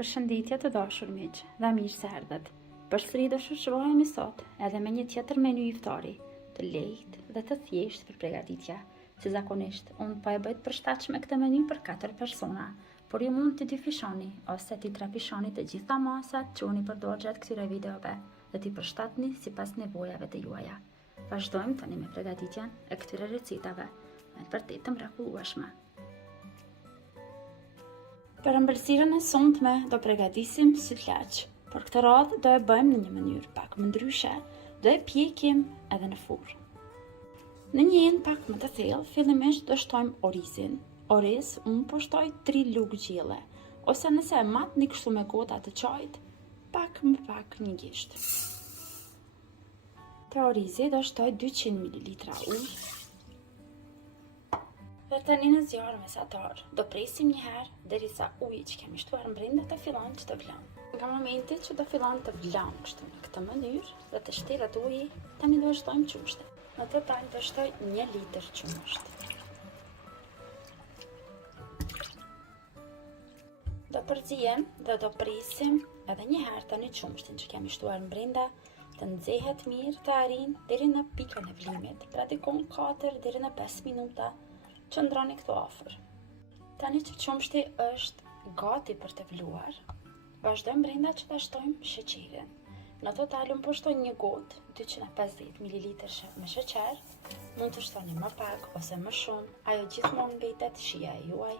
Përshëndetje të dashur miq, dhe mirë se erdhët. Përsëri do shoqërohemi sot edhe me një tjetër menu iftari, të lehtë dhe të thjeshtë për përgatitje. Si zakonisht, unë po e bëj të përshtatshme këtë menu për 4 persona, por ju mund t'i dyfishoni ose t'i trapishoni të gjitha masat që unë i përdor gjatë këtyre videove dhe t'i përshtatni sipas nevojave të juaja. Vazhdojmë tani me përgatitjen e këtyre recetave, me të vërtetë të mrekullueshme. Për ëmbëlsirën e sonte do përgatisim sytllaç. Për këtë radhë do e bëjmë në një mënyrë pak më ndryshe, do e pjekim edhe në furrë. Në një enë pak më të thellë, fillimisht do shtojmë orizin. Oriz unë po shtoj 3 lugë gjelle, ose nëse e matni kështu me gota të çajit, pak më pak një gisht. Te orizi do shtoj 200 ml ujë. Dhe tani në zjarr mesatar do presim një herë derisa uji që kemi shtuar brenda të fillon të vlanë. Nga momenti që do fillon të vlanë kështu në këtë mënyrë dhe të shteret uji, tani do shtojmë qumshtin. Në total do shtoj 1 litër qumësht. Do përzijem dhe do presim edhe një herë tani qumshtin që kemi shtuar brenda të nxehet mirë, të arrijë deri në pikën e vlimit, pra dikon 4 deri në 5 minuta. Qëndroni këtu afër. Tani që qumshti është gati për të vluar, vazhdojmë brenda që ta shtojmë sheqerin. Në total unë po shtoj një gotë, 250 ml me sheqer, mund të shtoni më pak ose më shumë, ajo gjithmonë mbetet shija e juaj,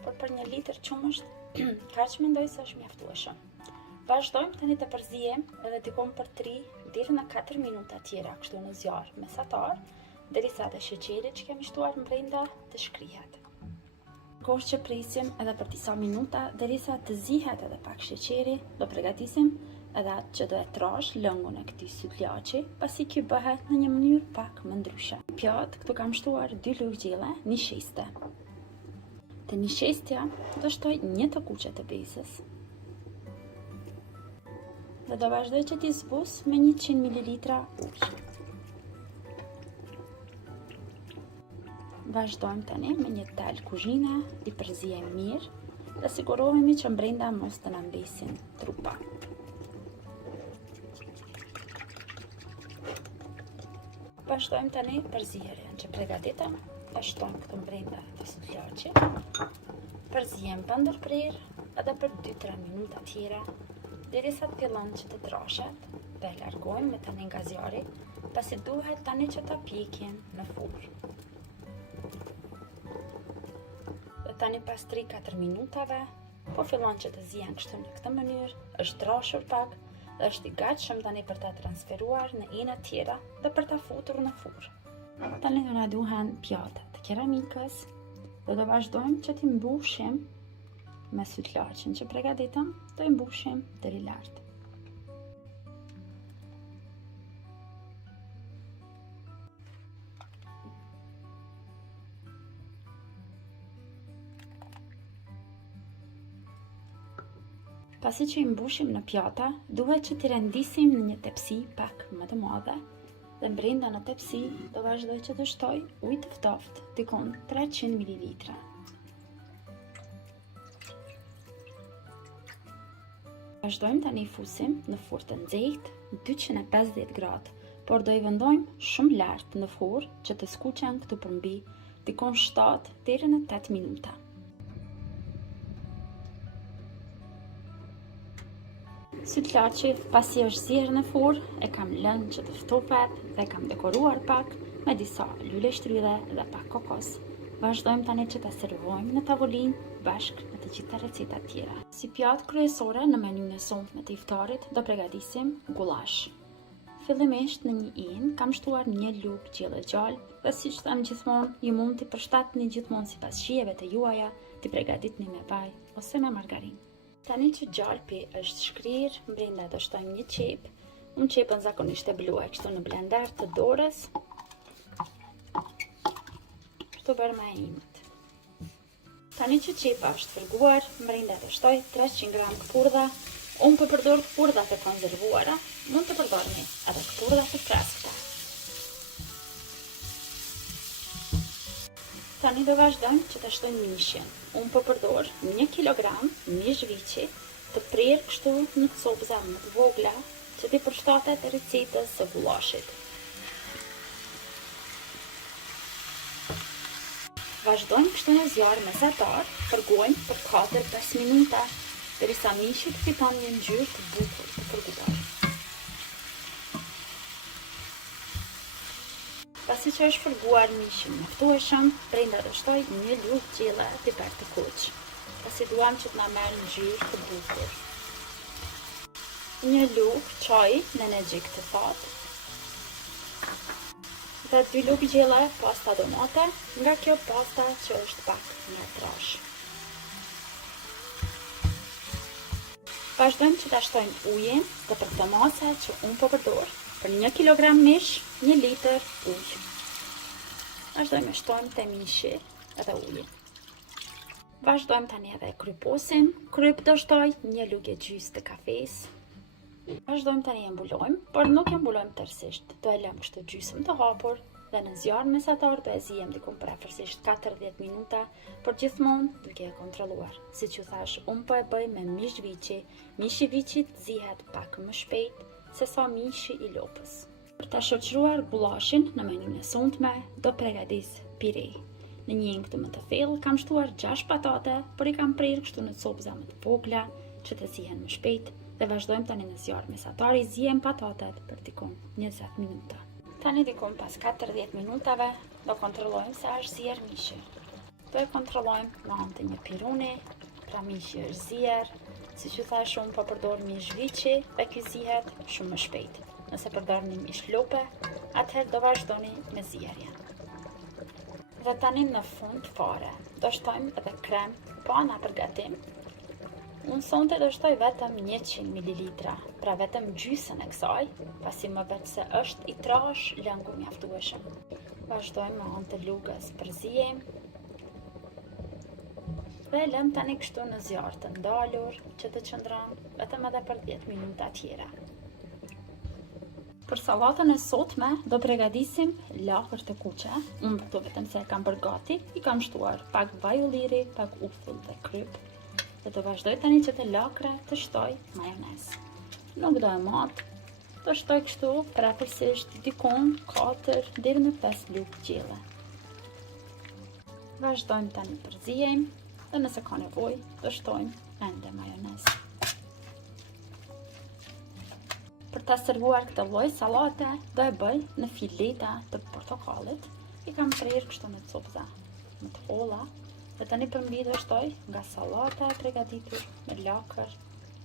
por për 1 litër qumësht, kaq mendoj se është mjaftueshëm. Vazhdojmë tani të përzijem edhe dikon për 3 deri në 4 minuta tjera kështu në zjarr mesatar, derisa dhe sheqeri që kemi shtuar brenda të shkrihet. Kohë që presim edhe për disa minuta, derisa të zihet edhe pak sheqeri, do përgatisim edhe atë që do e trash lëngun e këtij sytllaçi, pasi ky bëhet në një mënyrë pak më ndryshe. Pjatë, këtu kam shtuar 2 lugë gjelle, një sheste. Te një shestja do shtoj 1 të kuqe të bezës. Dhe do vazhdoj që t'i zbus me 100 ml ujë. Vazhdojmë tani me një tel kuzhine, i përzijem mirë dhe sigurohemi që brenda mos të na mbesin trupa. Vazhdojmë tani përzierjen që përgatitëm, e shtojmë këtu brenda të sytllaçit. Përzijem pa ndërprerë edhe për 2-3 minuta tjera, derisa të fillon që të trashet, dhe e largojmë me tani nga zjarri, pasi duhet tani që ta pjekim në furrë. Tani pas 3-4 minutave, po fillon që të zihen kështu në këtë mënyrë, është trashur pak dhe është i gatshëm tani për ta transferuar në ena tjera dhe për ta futur në furrë. Tani do na duhen pjata të keramikës dhe do vazhdojmë që t'i mbushim me sytllaçin që përgatitëm, do i mbushim deri lart. Pasi që i mbushim në pjata, duhet që t'i rendisim në një tepsi pak më të madhe dhe brenda në tepsi do vazhdoj që të shtoj ujë të ftoftë, dikon 300 ml. Vazhdojmë tani i fusim në furrë të nxehtë 250 gradë, por do i vendojmë shumë lart në furrë që të skuqen këtu përmbi, dikon 7 deri në 8 minuta. Sytllaçi pasi është zier në furrë, e kam lënë që të ftofet dhe kam dekoruar pak me disa lule shtrydhe dhe pak kokos. Vazhdojmë tani që ta servojmë në tavolinë bashkë me të gjitha recetat tjera. Si pjatë kryesore në menun e sonte të iftarit do përgatisim gullash. Fillimisht në një enë kam shtuar 1 lugë gjelle gjallë dhe siç them gjithmonë, ju mund t'i përshtatni gjithmonë sipas shijeve të juaja, t'i përgatitni me vaj ose me margarinë. Tani që gjalpi është shkrirë, brenda do shtojmë një qep. Unë qepën zakonisht e bluaj kështu në blender të dorës. Kështu bërë më e imët. Tani që qepa është fërguar, brenda do shtoj 300 gram këpurdha. Unë po përdor këpurdhat e konzervuara, mund të përdorni edhe këpurdhat e freskëta. Tani do vazhdojmë që të shtojmë mishin. Unë po përdor 1 kg mish viçi të prerë kështu në copëza më të vogla që t'i përshtatet recetës së gullashit. Vazhdojmë kështu në zjarr mesatar, përgojmë për 4-5 minuta, derisa mishi të fiton një ngjyrë të bukur të përguar. Pasi që është përguar mishi mjaftueshëm, brenda do shtoj një lugë gjelle piper të kuq, pasi duam që të na merr ngjyrë të bukur. Një lugë çaj në një gjik të thatë, dhe 2 lugë gjelle pasta domate, nga kjo pasta që është pak nga trash. Vazhdojmë që ta shtojmë ujin dhe për këtë mase që unë po përdor, për 1 kilogram mish, 1 litër ujë. Vazhdojmë e shtojmë te mishi edhe ujin. Vazhdojmë tani edhe kryposim. Kryp do shtoj 1 lugë e gjysmë të kafes. Vazhdojmë tani e mbulojmë, por nuk e mbulojmë tërësisht. Do e lëm kështu gjysmë të hapur dhe në zjarr mesatar do e zihem diku afërsisht 40 minuta, por gjithmonë duke e kontrolluar. Siç ju thash, unë po e bëj me mish viçi. Mishi viçit zihet pak më shpejt se sa mishi i lopës. Për ta shoqëruar gullashin në menyn e sotme, do përgatis pire. Në një enë këtu më të thellë kam shtuar 6 patate, por i kam prerë kështu në copëza më të vogla që të zihen më shpejt dhe vazhdojmë tani në zjarr mesatar i zihem patatet për dikon 20 minuta. Tani dikon pas 40 minutave do kontrollojmë se është zier mishi. Do e kontrollojmë me anë të një piruni, pra mishi është zier. Siç ju thash, unë po përdor mish viçi dhe ky zihet shumë më shpejt. Nëse përdorni mish lope, atëherë do vazhdoni me zierjen. Dhe tani në fund fare, do shtojmë edhe krem pa na për gatim. Unë sonte do shtoj vetëm 100 ml, pra vetëm gjysën e kësaj, pasi më vetë se është i trash lëngu mjaftueshëm. Vazhdojmë me anë të lugës përzijem. Dhe lëm tani kështu në zjarr të ndalur që të qëndron vetëm edhe për 10 minuta tjera. Për sallatën e sotme do përgatisim lakër të kuqe. Unë këtu vetëm se e kam bërë gati, i kam shtuar pak vaj ulliri, pak uthull dhe kryp. Dhe do vazhdoj tani që të lakra të shtoj majonez. Nuk do e mat, do shtoj kështu afërsisht dikon 4 deri në 5 lugë gjelle. Vazhdojmë tani përzijem dhe nëse ka nevojë do shtojmë ende majonez. Për ta servuar këtë lloj sallate do e bëj në fileta të portokallit. I kam prerë kështu në copëza më të holla. Dhe tani përmbi do shtoj nga sallata e përgatitur me lakër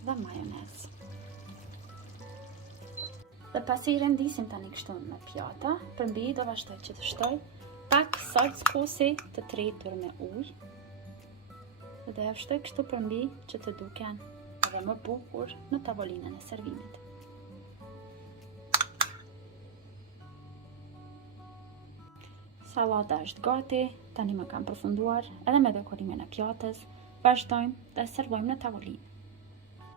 dhe majonez. Dhe pasi i rendisim tani kështu me pjata, përmbi do vazhdoj që të shtoj pak salcë kosi të tretur me ujë. Dhe do e shtoj kështu përmbi që të duken edhe më bukur në tavolinën e servimit. Sallata është gati, tani më kam përfunduar edhe me dekorimin e pjatës, vazhdojmë dhe servojmë në tavolinë.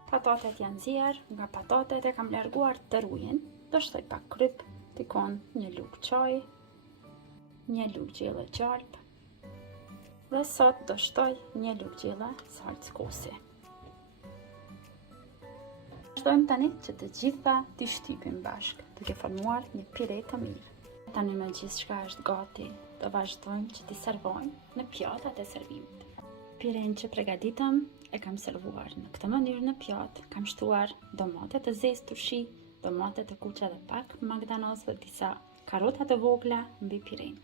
Patatet janë zier, nga patatet e kam larguar tër ujin, do shtoj pak kryp, dikon 1 lugë çaj, 1 lugë gjelle gjalp, dhe sot do shtoj 1 lugë gjelle salcë kosi. Vazhdojmë tani që të gjitha t'i shtypim bashkë, duke formuar një pire të mirë. Tani me gjithçka është gati, do vazhdojmë që t'i servojmë në pjatat e servimit. Piren që përgatitëm e kam servuar në këtë mënyrë në pjatë, kam shtuar domate të zezë turshi, domate të kuqe dhe pak magdanoz dhe disa karota të vogla mbi piren.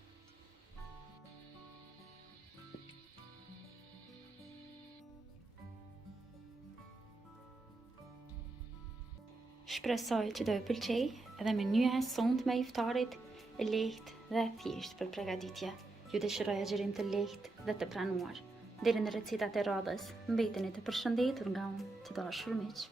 Shpresoj që do ju pëlqej edhe menyeja e sonte me iftarit e lehtë dhe thjesht për përgatitje. Ju dëshiroj agjerim të lehtë dhe të pranuar. Deri në recetat e radhës, mbeteni të përshëndetur nga unë, të dashur miq.